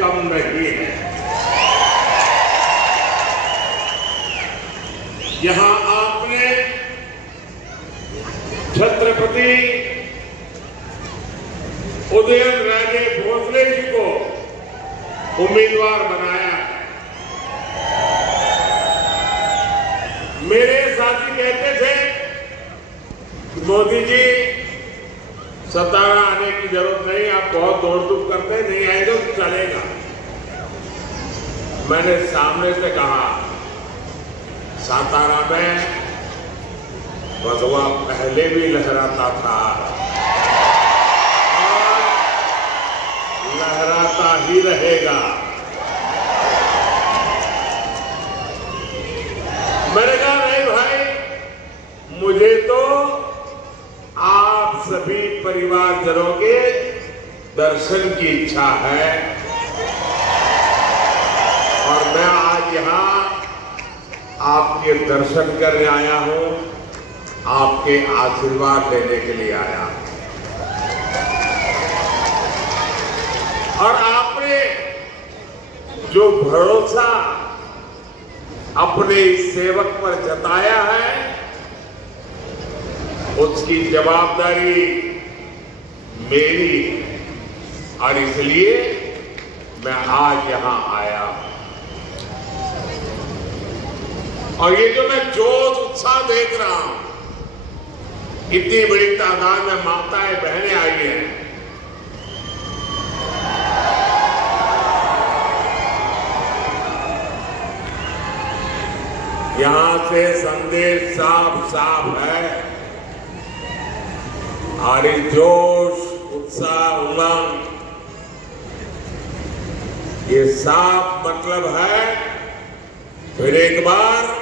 कम नहीं है। यहां आपने छत्रपति उदयनराजे भोसले जी को उम्मीदवार बनाया है। मेरे साथी कहते थे कि मोदी जी सतारा आने की जरूरत नहीं, आप बहुत दौड़ धूप करते हैं, नहीं आएगा तो चलेगा। मैंने सामने से कहा सातारा में भगवा पहले भी लहराता था और लहराता ही रहेगा। मैंने कहा नहीं भाई, मुझे तो आप सभी परिवारजनों के दर्शन की इच्छा है और मैं आज यहां आपके दर्शन करने आया हूं, आपके आशीर्वाद लेने के लिए आया हूं। और आपने जो भरोसा अपने इस सेवक पर जताया है, उसकी जवाबदारी मेरी और इसलिए मैं आज यहां आया हूं। और ये जो मैं जोश उत्साह देख रहा हूं, इतनी बड़ी तादाद में माताएं बहनें आई हैं, यहां से संदेश साफ साफ है और इस जोश उत्साह उमंग, ये साफ मतलब है फिर एक बार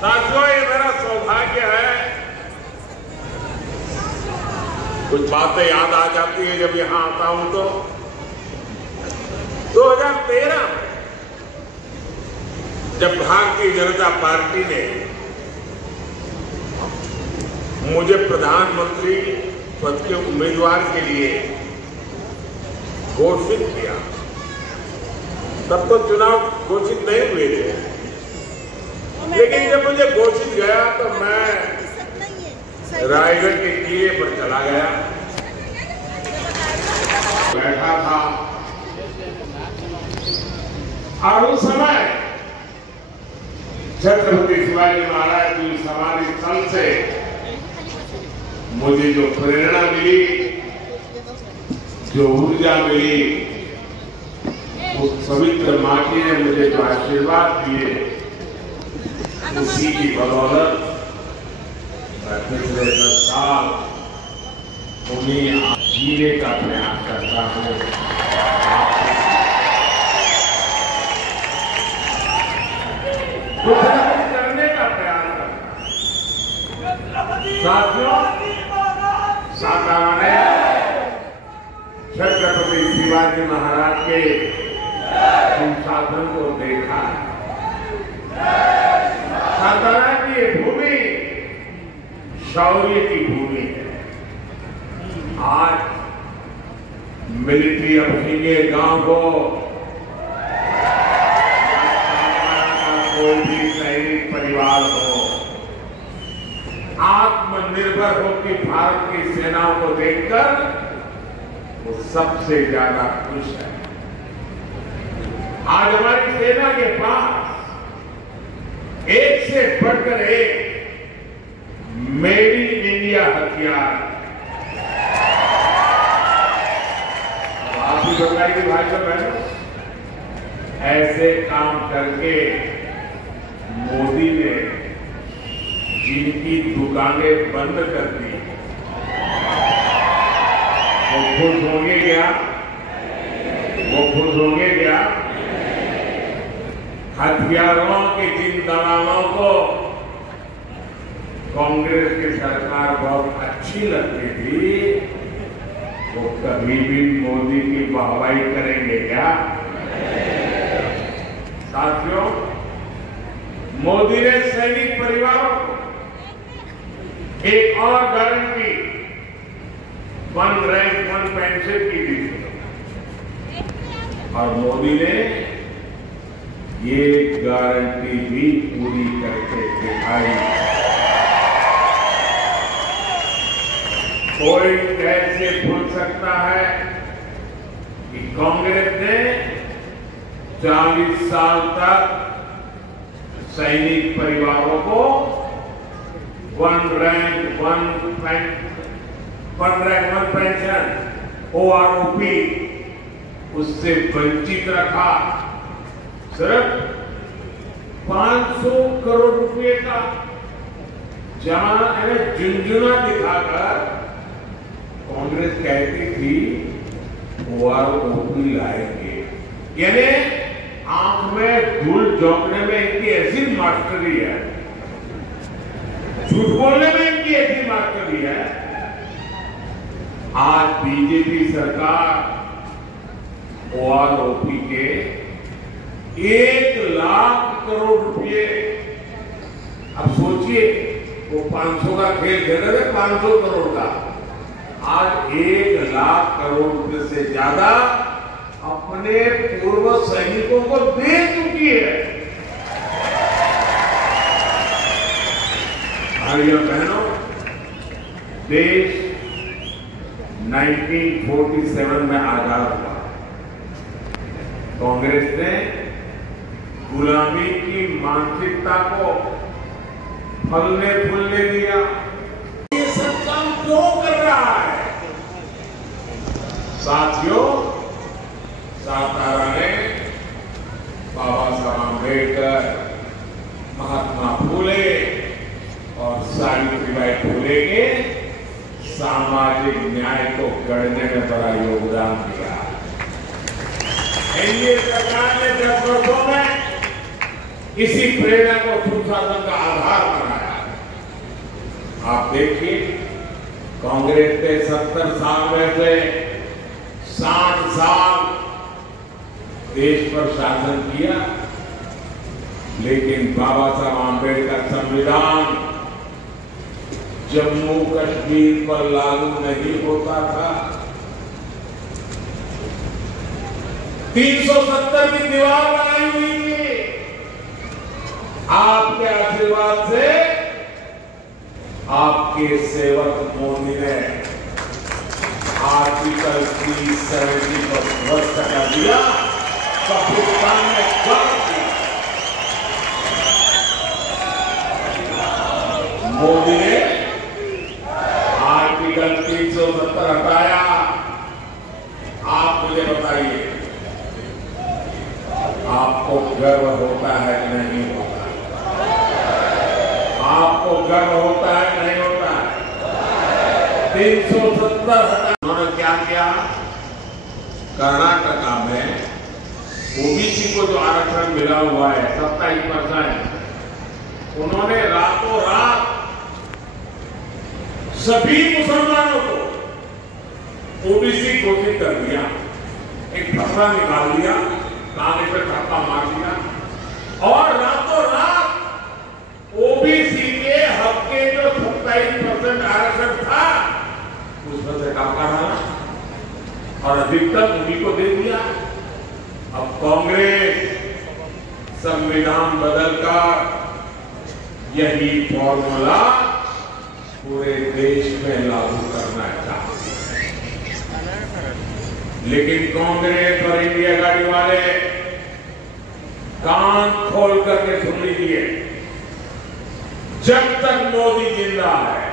साथियों, ये मेरा सौभाग्य है। कुछ बातें याद आ जाती है जब यहां आता हूं तो 2013 जब भारतीय जनता पार्टी ने मुझे प्रधानमंत्री पद के उम्मीदवार के लिए घोषित किया, तब तो चुनाव घोषित नहीं हुए थे, लेकिन जब मुझे घोषित गया तो मैं रायगढ़ के किले पर चला गया, बैठा था और उस समय छत्रपति शिवाजी महाराज की समाधि स्थल से मुझे जो प्रेरणा मिली, जो ऊर्जा मिली, उस पवित्र माटी ने मुझे जो आशीर्वाद दिए, उसी की बदौलत मैं पिछले 10 साल उन्हें जीने का प्रयास करता हूं। करने का प्रयास करता हूं। साथियों, सातारा ने छत्रपति शिवाजी महाराज के संसाधन को देखा है। सातारा की ये भूमि शौर्य की भूमि है। आज मिलिट्री अफीने गांव को कोई भी सैनिक परिवार हो, आत्मनिर्भर होकर भारत की सेनाओं को देखकर वो सबसे ज्यादा खुश है। आज हमारी सेना के पास एक से बढ़कर एक मेड इन इंडिया हथियार। आप भी बताइए भाई साहब बहनों, ऐसे काम करके मोदी ने जिनकी दुकानें बंद कर दी, वो खुश होंगे क्या? वो खुश होंगे क्या? हथियारों के जिन दलालों को कांग्रेस की सरकार बहुत अच्छी लगती थी, वो कभी भी मोदी की वाहवाही करेंगे क्या? साथियों, मोदी ने सैनिक परिवारों को एक और guarantee one rank one pension की दी और मोदी ने ये गारंटी भी पूरी करके दिखाई। कोई कैसे भूल सकता है कि कांग्रेस ने 40 साल तक सैनिक परिवारों को one rank one pension OROP उससे वंचित रखा। सिर्फ 500 करोड़ रुपए का जहां झुंझुना दिखाकर कांग्रेस कहती थी OROP लाएंगे, यानी आंख में धूल झोंकने में इनकी ऐसी मास्टरी है, झूठ बोलने में इनकी ऐसी मास्टरी है। आज बीजेपी सरकार OROP के 1 लाख करोड़ रुपए, अब सोचिए वो 500 का खेल खेल रहे थे, 500 करोड़ का, आज 1 लाख करोड़ रुपए से ज्यादा अपने पूर्व सैनिकों को दे चुकी है। भाइयों बहनों, देश 1947 में आजाद हुआ। कांग्रेस ने गुलामी की मानसिकता को फलने फूलने दिया। ये सब काम क्यों कर रहा है? साथियों, सातारा ने बाबा साहब आंबेडकर, महात्मा फूले और सावित्रीबाई फूले के सामाजिक न्याय को गढ़ने में बड़ा योगदान दिया। एनडीए सरकार ने 10 वर्षों में इसी प्रेरणा को सुशासन का आधार बनाया। आप देखिए, कांग्रेस के 70 साल में से 60 साल देश पर शासन किया, लेकिन बाबा साहब आंबेडकर संविधान जम्मू कश्मीर पर लागू नहीं होता था। 370 की दीवार बनाई हुई थी। आपके आशीर्वाद से आपके सेवक मोदी ने आर्टिकल 370 को ध्वस्त कर दिया। पाकिस्तान में मोदी ने आर्टिकल 370 हटाया। आप मुझे बताइए, आपको गर्व होता है कि नहीं होता? आपको गर्व होता है कि नहीं होता? 370 हटा। उन्होंने क्या किया? कर्नाटका में ओबीसी को जो आरक्षण मिला हुआ है 27%, उन्होंने रातों रात सभी मुसलमानों को ओबीसी घोषित कर दिया। एक फतवा निकाल दिया, कागज पे छापा मार दिया और रातों रात ओबीसी के हक के जो 27% आरक्षण था उसमें से काटा और अधिकतर उन्हीं को दे दिया। अब कांग्रेस संविधान बदलकर यही फॉर्मूला पूरे देश में लागू करना चाहती है, लेकिन कांग्रेस और इंडिया गाड़ी वाले कान खोल करके सुन लीजिए, जब तक मोदी जिंदा है,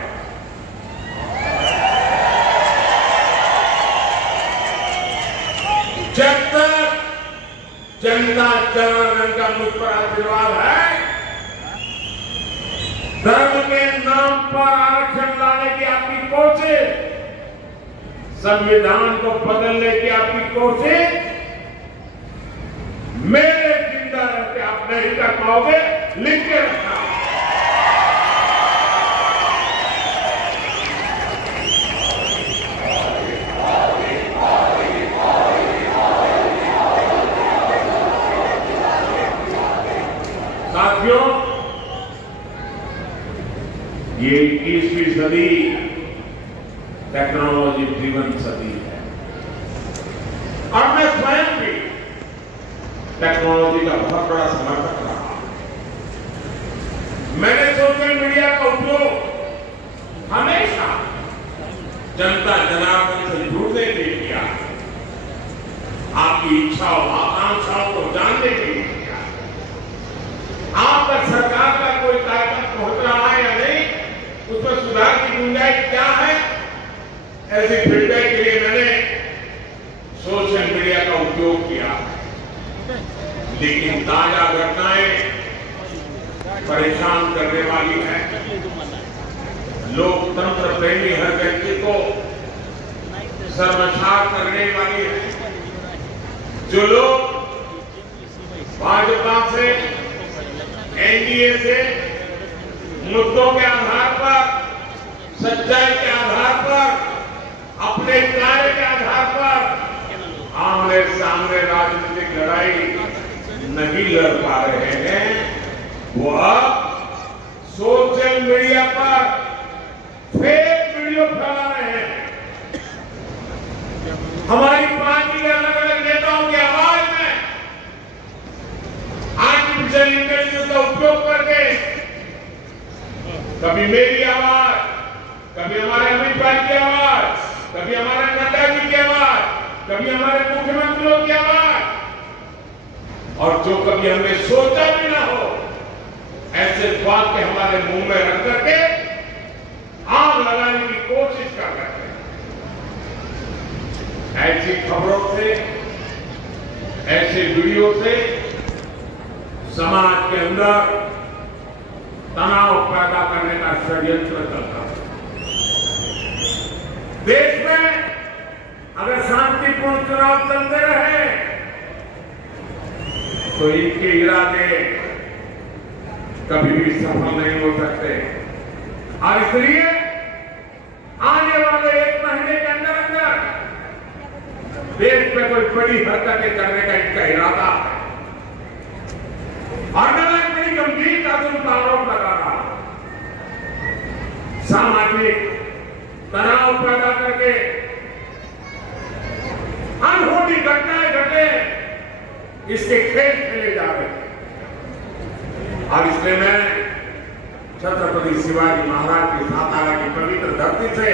जब तक जनता जनार्दन का मुझ पर आशीर्वाद है, धर्म के नाम पर आरक्षण लाने की आपकी कोशिश, संविधान को बदलने की आपकी कोशिश, मेरे जिंदा रहते आप नहीं कर पाओगे। लिख के रखना। साथियों, ये 21वीं सदी टेक्नोलॉजी ड्रिवन सदी है और मैं स्वयं भी टेक्नोलॉजी का बहुत बड़ा समर्थक रहा। मैंने सोशल मीडिया का उपयोग हमेशा जनता जनार्दन से जुड़ने के लिए किया, आपकी इच्छाओं आकांक्षाओं को जानने के लिए किया। आप तक सरकार का कोई कार्यक्रम पहुंच रहा है या नहीं, उसमें सुधार की गुंजाइश क्या है, ऐसी फीडबैक के लिए मैंने सोशल मीडिया का उपयोग किया। लेकिन ताजा घटनाएं परेशान करने वाली है। लोकतंत्र प्रेमी हर व्यक्ति को शर्मसार करने वाली है। जो लोग भाजपा से, एनडीए से मुद्दों के आधार पर, सच्चाई के आधार पर, अपने कार्य के आधार पर आमने सामने राजनीतिक लड़ाई नहीं लड़ पा रहे हैं, वो अब सोशल मीडिया पर फेक वीडियो फैला रहे हैं। हमारी पार्टी के अलग अलग नेताओं की आवाज में आर्टिफिशियल इंटेलिजेंस का उपयोग करके कभी मेरी आवाज, कभी हमारे अमित भाई की आवाज, कभी हमारे नड्डा जी की आवाज, कभी हमारे मुख्यमंत्रियों की आवाज, और जो कभी हमने सोचा भी ना हो ऐसे वाक्य हमारे मुंह में रख करके आग लगाने की कोशिश कर रहे हैं। ऐसी खबरों से, ऐसे वीडियो से समाज के अंदर तनाव पैदा करने का षड्यंत्र चलता है। देश में अगर शांतिपूर्ण चुनाव चलते रहे तो इनके इरादे कभी भी सफल नहीं हो सकते, और इसलिए आने वाले 1 महीने के अंदर अंदर देश में कोई बड़ी हरकतें करने का इनका इरादा है। और मैं एक बड़ी गंभीरता से उनका आरोप लगा रहा हूं। सामाजिक तनाव पैदा करके अनहोनी घटनाएं घटे, इसके खेल खेले जा रहे हैं। और इसलिए मैं छत्रपति शिवाजी महाराज की सातारा की पवित्र धरती से